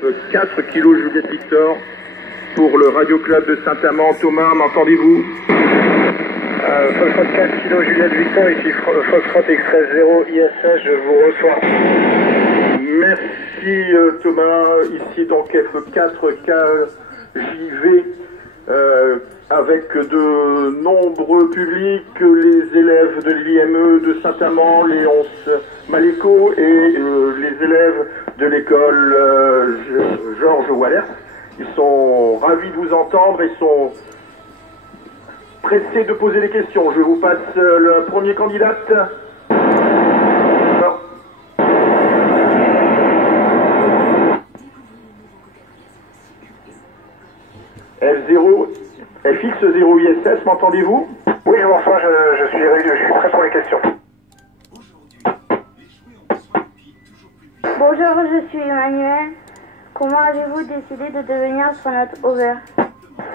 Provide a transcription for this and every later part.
4 kg Juliette Victor pour le Radio Club de Saint-Amand. Thomas, m'entendez-vous? Foxtrot 4 kg Juliette Victor, ici Foxtrot Express 0 ISS, je vous reçois. Merci Thomas, ici donc F4 KJV avec de nombreux publics, les élèves de l'IME de Saint-Amand, Léonce Maléco et les élèves de l'école Georges Wallers. Ils sont ravis de vous entendre, ils sont pressés de poser des questions. Je vous passe le premier candidat. F0, FX0 ISS, m'entendez-vous? Oui, je vous reçois, je suis prêt pour les questions. Bonjour, je suis Emmanuel. Comment avez-vous décidé de devenir astronaute over?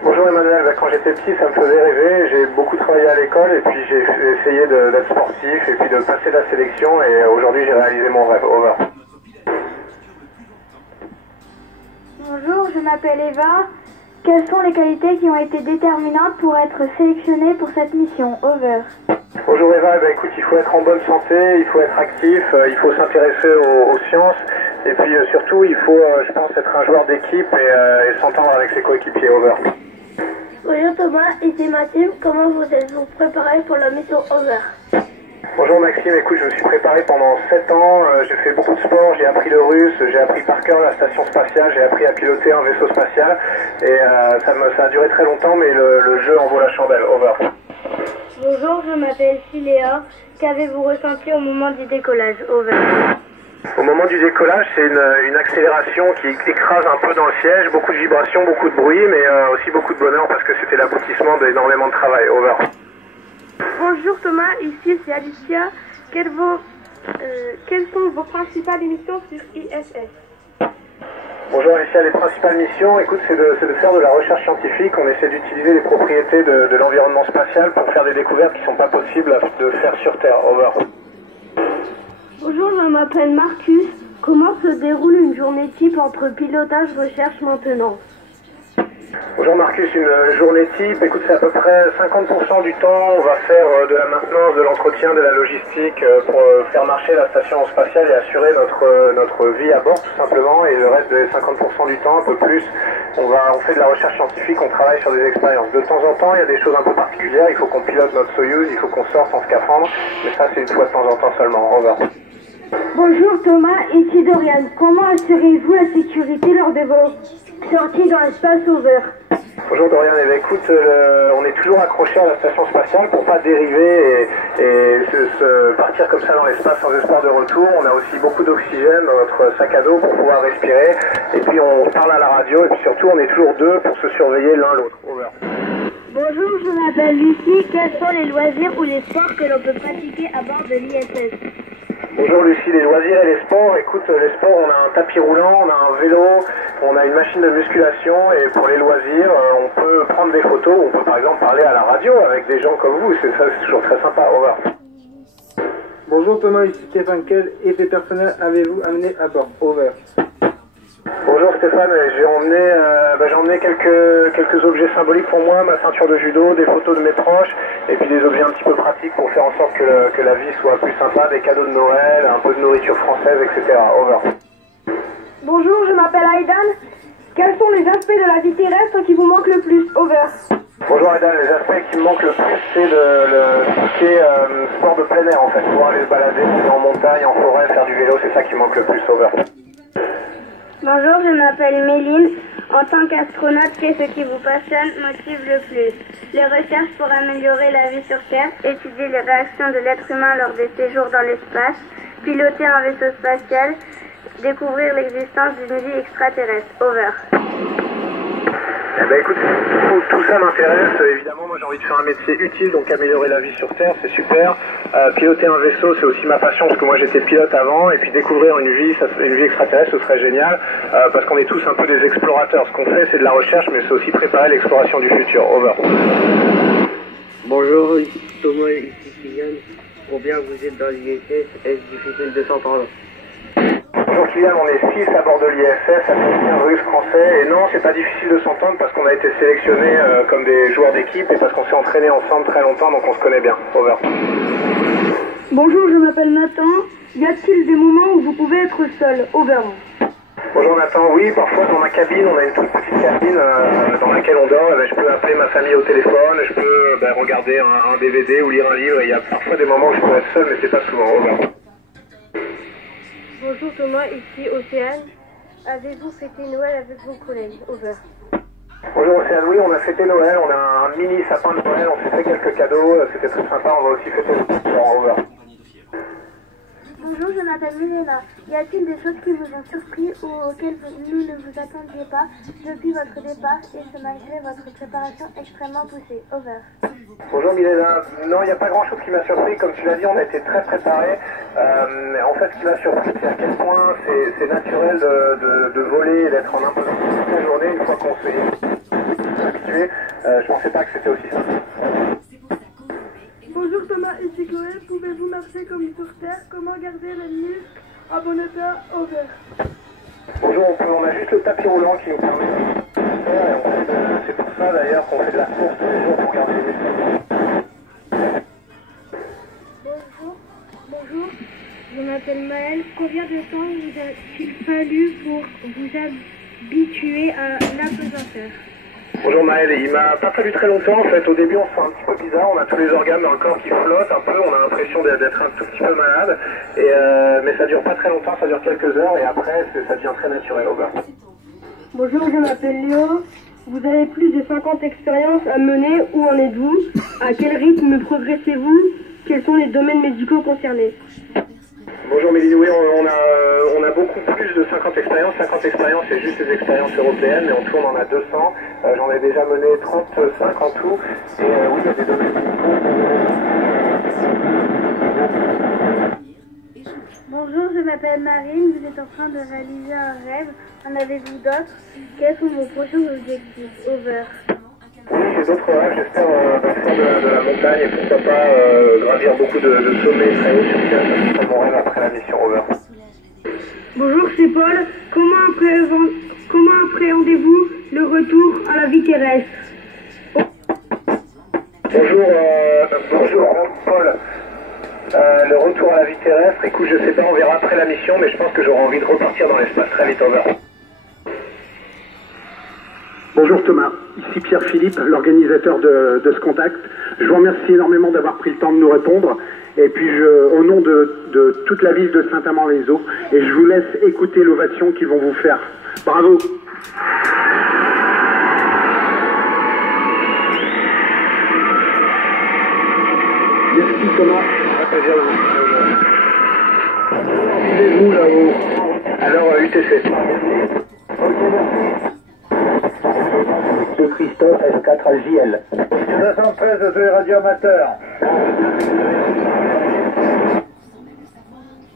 Bonjour Emmanuel, quand j'étais petit ça me faisait rêver, j'ai beaucoup travaillé à l'école et puis j'ai essayé d'être sportif et puis de passer la sélection et aujourd'hui j'ai réalisé mon rêve, over. Bonjour, je m'appelle Eva. Quelles sont les qualités qui ont été déterminantes pour être sélectionnée pour cette mission, over? Bonjour Eva, écoute, il faut être en bonne santé, il faut être actif, il faut s'intéresser aux sciences et puis surtout il faut, je pense, être un joueur d'équipe et s'entendre avec ses coéquipiers, over. Bonjour Thomas, ici Maxime. Comment vous êtes-vous préparé pour la mission over? Bonjour Maxime, écoute, je me suis préparé pendant 7 ans, j'ai fait beaucoup de sport, j'ai appris le russe, j'ai appris par cœur la station spatiale, j'ai appris à piloter un vaisseau spatial et ça a duré très longtemps mais le jeu en vaut la chandelle, over. Bonjour, je m'appelle Philéa. Qu'avez-vous ressenti au moment du décollage, over? Au moment du décollage, c'est une accélération qui écrase un peu dans le siège, beaucoup de vibrations, beaucoup de bruit, mais aussi beaucoup de bonheur parce que c'était l'aboutissement d'énormément de travail, over. Bonjour Thomas, ici c'est Alicia. Quelles sont vos principales missions sur ISS? Bonjour Alicia, les principales missions, écoute, c'est de faire de la recherche scientifique. On essaie d'utiliser les propriétés de l'environnement spatial pour faire des découvertes qui ne sont pas possibles de faire sur Terre, over. Bonjour, je m'appelle Marcus. Comment se déroule une journée type entre pilotage, recherche, maintenance? Bonjour Marcus, une journée type, écoute, c'est à peu près 50% du temps, on va faire de la maintenance, de l'entretien, de la logistique pour faire marcher la station spatiale et assurer notre vie à bord tout simplement, et le reste des 50% du temps, un peu plus, on fait de la recherche scientifique, on travaille sur des expériences. De temps en temps, il y a des choses un peu particulières, il faut qu'on pilote notre Soyuz, il faut qu'on sorte en scaphandre, mais ça c'est une fois de temps en temps seulement, over. Bonjour Thomas, ici Dorian. Comment assurez-vous la sécurité lors de vos sorties dans l'espace over? Bonjour Dorian, écoute, on est toujours accroché à la station spatiale pour pas dériver et partir comme ça dans l'espace sans espoir de retour. On a aussi beaucoup d'oxygène dans notre sac à dos pour pouvoir respirer et puis on parle à la radio et puis surtout on est toujours deux pour se surveiller l'un l'autre. Over. Bonjour, je m'appelle Lucie. Quels sont les loisirs ou les sports que l'on peut pratiquer à bord de l'ISS? Bonjour Lucie, les loisirs et les sports. Écoute, les sports, on a un tapis roulant, on a un vélo, on a une machine de musculation et pour les loisirs, on peut prendre des photos, on peut par exemple parler à la radio avec des gens comme vous, c'est toujours très sympa, over. Bonjour Thomas, ici Stéphane, quel effet personnel avez-vous amené à bord, over? Bonjour Stéphane, j'ai emmené quelques objets symboliques pour moi, ma ceinture de judo, des photos de mes proches, et puis des objets un petit peu pratiques pour faire en sorte que la vie soit plus sympa, des cadeaux de Noël, un peu de nourriture française, etc. Over. Bonjour, je m'appelle Aidan. Quels sont les aspects de la vie terrestre qui vous manquent le plus, over? Bonjour Aidan, les aspects qui me manquent le plus, c'est tout ce qui est sport de plein air en fait, pouvoir aller se balader en montagne, en forêt, faire du vélo, c'est ça qui me manque le plus, over. Bonjour, je m'appelle Méline. En tant qu'astronaute, qu'est-ce qui vous passionne, motive le plus? Les recherches pour améliorer la vie sur Terre, étudier les réactions de l'être humain lors des séjours dans l'espace, piloter un vaisseau spatial, découvrir l'existence d'une vie extraterrestre. Over. Eh ben écoute, tout ça m'intéresse, évidemment moi j'ai envie de faire un métier utile, donc améliorer la vie sur Terre, c'est super. Piloter un vaisseau, c'est aussi ma passion, parce que moi j'étais pilote avant, et puis découvrir une vie extraterrestre, ce serait génial, parce qu'on est tous un peu des explorateurs. Ce qu'on fait, c'est de la recherche, mais c'est aussi préparer l'exploration du futur. Over. Bonjour, ici Thomas, ici Kylian. Combien vous êtes dans l'ISS? Est-ce difficile de s'entendre? Bonjour Kylian, on est 6 à bord de l'ISS, américain, russe, français. Et non, c'est pas difficile de s'entendre parce qu'on a été sélectionnés comme des joueurs d'équipe et parce qu'on s'est entraînés ensemble très longtemps, donc on se connaît bien. Over. Bonjour, je m'appelle Nathan. Y a-t-il des moments où vous pouvez être seul? Over. Bonjour Nathan, oui, parfois dans ma cabine, on a une toute petite cabine dans laquelle on dort. Je peux appeler ma famille au téléphone, je peux regarder un DVD ou lire un livre. Il y a parfois des moments où je peux être seul, mais c'est pas souvent. Over. Bonjour Thomas, ici Océane. Avez-vous fêté Noël avec vos collègues? Over. Bonjour Océane, oui, on a fêté Noël, on a un mini sapin de Noël, on s'est fait quelques cadeaux, c'était très sympa, on va aussi fêter Over. Bonjour, je m'appelle Milena. Y a-t-il des choses qui vous ont surpris ou auxquelles vous ne vous attendiez pas depuis votre départ et ce malgré votre préparation extrêmement poussée? Over. Bonjour Milena, non, il n'y a pas grand chose qui m'a surpris, comme tu l'as dit, on a été très préparés. En fait, ce qui m'a surpris, c'est à quel point c'est naturel de voler et d'être en imposant toute la journée une fois qu'on s'est habitué. Je pensais pas que c'était aussi simple. Bonjour Thomas, ici Chloé. Pouvez-vous marcher comme sur Terre? Comment garder les muscles à bon état? Over. Bonjour, on a juste le tapis roulant qui nous permet de faire, et c'est pour ça d'ailleurs qu'on fait de la course tous les jours pour garder les muscles. Bonjour, je m'appelle Maëlle. Combien de temps vous a-t-il fallu pour vous habituer à l'apesanteur? Bonjour Maël, il m'a pas fallu très longtemps en fait. Au début on se sent un petit peu bizarre, on a tous les organes dans le corps qui flottent un peu, on a l'impression d'être un tout petit peu malade, mais ça dure pas très longtemps, ça dure quelques heures et après ça devient très naturel. Over. Bonjour, je m'appelle Léo. Vous avez plus de 50 expériences à mener, où en êtes-vous? À quel rythme progressez-vous? Quels sont les domaines médicaux concernés? Bonjour Mélie, oui, on a beaucoup plus de 50 expériences. 50 expériences, c'est juste les expériences européennes, mais en tout on en a 200. J'en ai déjà mené 35 en tout. Et oui, il y a des domaines médicaux. Bonjour, je m'appelle Marine. Vous êtes en train de réaliser un rêve. En avez-vous d'autres? Quels sont vos prochains objectifs? Over. Oui, j'ai d'autres rêves, j'espère faire de la montagne et pourquoi pas gravir beaucoup de sommets très hauts sur Terre, ça sera mon rêve après la mission Over. Bonjour, c'est Paul. Comment appréhendez-vous le retour à la vie terrestre? Bonjour Paul. Le retour à la vie terrestre, écoute, je sais pas, on verra après la mission, mais je pense que j'aurai envie de repartir dans l'espace très vite. Over. Bonjour Thomas, ici Pierre-Philippe, l'organisateur de ce contact. Je vous remercie énormément d'avoir pris le temps de nous répondre. Et puis au nom de toute la ville de Saint-Amand-les-Eaux, et je vous laisse écouter l'ovation qu'ils vont vous faire. Bravo. Merci Thomas. Un plaisir de vous retrouver aujourd'hui. Où là-haut? Alors UTC. Ok, merci. Monsieur Christophe, S4AJL. 213 de radio amateur.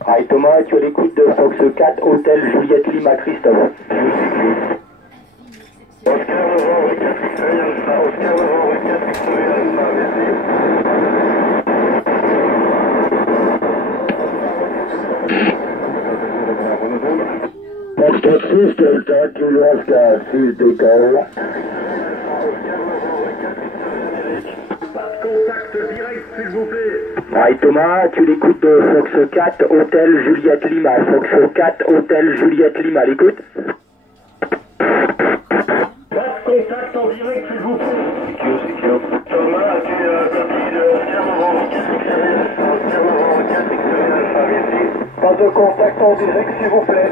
Hi Thomas, tu as l'écoute de Fox 4, Hôtel Juliette Lima Christophe. Oscar Novembre 4 X-Ray Alpha, Oscar Novembre 4 X-Ray Alpha, merci. Fox 6, Delta, Kilo Oscar, 6 décolle. Contact direct, s'il vous plaît. Hi Thomas, tu l'écoutes de Fox 4, Hôtel Juliette Lima. Fox 4, Hôtel Juliette Lima, l'écoute. Contact en direct, s'il vous plaît. Thomas, tu copies de Oscar Novembre 4 X-Ray Alpha, Oscar Novembre 4 X-Ray Alpha, merci. Pas de contact en direct, s'il vous plaît.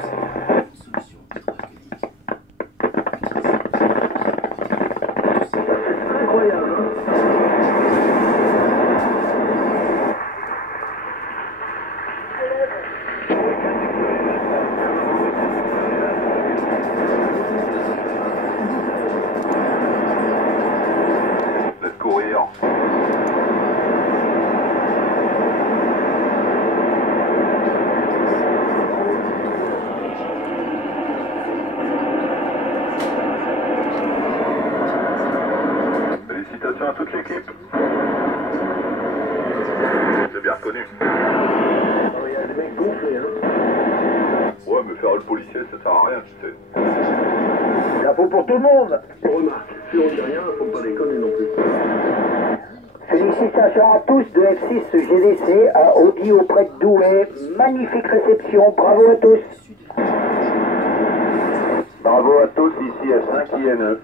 Incroyable, hein? Félicitations à toute l'équipe. C'est bien reconnu. Il y a des mecs gonflés, hein. Ouais, Ouais, mais faire le policier, ça sert à rien, tu sais. L'info pour tout le monde. Remarque, si on dit rien, faut pas déconner non plus. Félicitations à tous de F6 GDC à Audi auprès de Douai. Magnifique réception, bravo à tous. Bravo à tous, ici F5 INE.